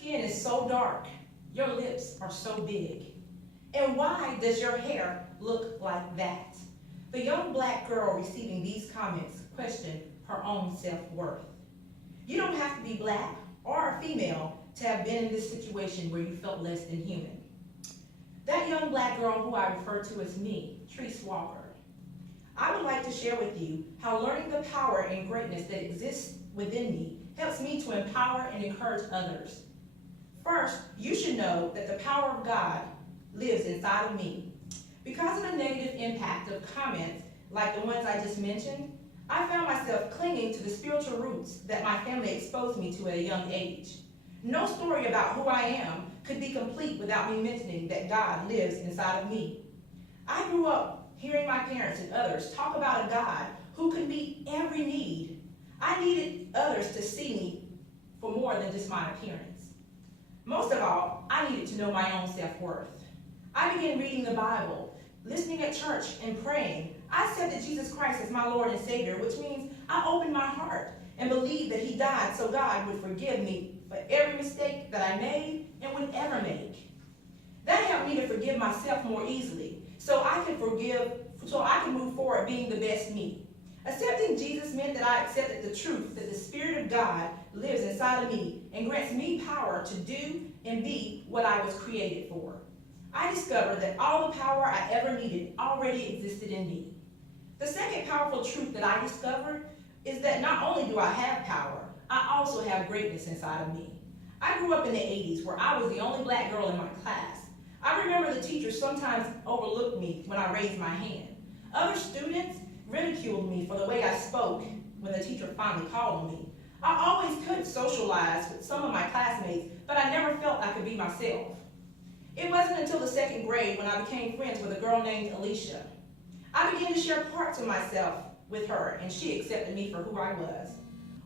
skin is so dark? Your lips are so big. And why does your hair look like that? The young black girl receiving these comments questioned her own self-worth. You don't have to be black or a female to have been in this situation where you felt less than human. That young black girl who I refer to as me, Treese Walker. I would like to share with you how learning the power and greatness that exists within me helps me to empower and encourage others. First, you should know that the power of God lives inside of me. Because of the negative impact of comments like the ones I just mentioned, I found myself clinging to the spiritual roots that my family exposed me to at a young age. No story about who I am could be complete without me mentioning that God lives inside of me. I grew up hearing my parents and others talk about a God who could meet every need. I needed others to see me for more than just my appearance. Most of all, I needed to know my own self-worth. I began reading the Bible, listening at church, and praying. I accepted Jesus Christ as my Lord and Savior, which means I opened my heart and believed that He died so God would forgive me for every mistake that I made and would ever make. That helped me to forgive myself more easily, so I could move forward being the best me. Accepting Jesus meant that I accepted the truth that the Spirit of God lives inside of me and grants me power to do and be what I was created for. I discovered that all the power I ever needed already existed in me. The second powerful truth that I discovered is that not only do I have power, I also have greatness inside of me. I grew up in the 80s where I was the only black girl in my class. I remember the teachers sometimes overlooked me when I raised my hand. Other students ridiculed me for the way I spoke when the teacher finally called on me. I always could socialize with some of my classmates, but I never felt I could be myself. It wasn't until the second grade when I became friends with a girl named Alicia. I began to share parts of myself with her, and she accepted me for who I was.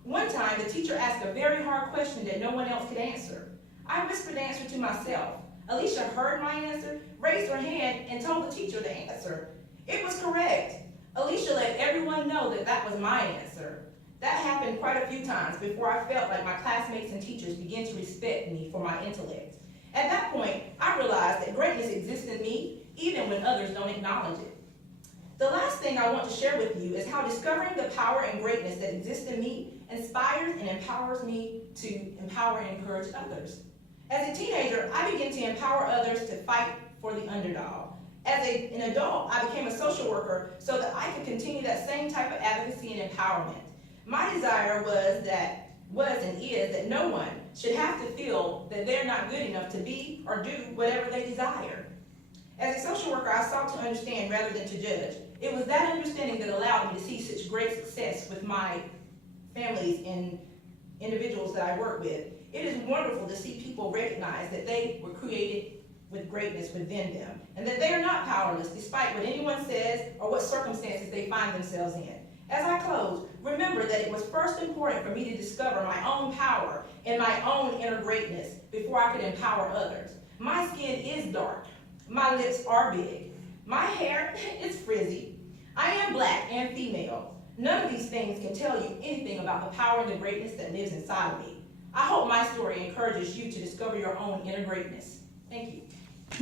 One time, the teacher asked a very hard question that no one else could answer. I whispered the answer to myself. Alicia heard my answer, raised her hand, and told the teacher the answer. It was correct. Alicia let everyone know that that was my answer. That happened quite a few times before I felt like my classmates and teachers began to respect me for my intellect. At that point, I realized that greatness exists in me, even when others don't acknowledge it. The last thing I want to share with you is how discovering the power and greatness that exists in me inspires and empowers me to empower and encourage others. As a teenager, I began to empower others to fight for the underdog. As an adult, I became a social worker so that I could continue that same type of advocacy and empowerment. My desire was and is that no one should have to feel that they're not good enough to be or do whatever they desire. As a social worker, I sought to understand rather than to judge. It was that understanding that allowed me to see such great success with my families and individuals that I work with. It is wonderful to see people recognize that they were created with greatness within them and that they are not powerless despite what anyone says or what circumstances they find themselves in. As I close, remember that it was first important for me to discover my own power and my own inner greatness before I could empower others. My skin is dark. My lips are big. My hair is frizzy. I am black and female. None of these things can tell you anything about the power and the greatness that lives inside of me. I hope my story encourages you to discover your own inner greatness. Thank you.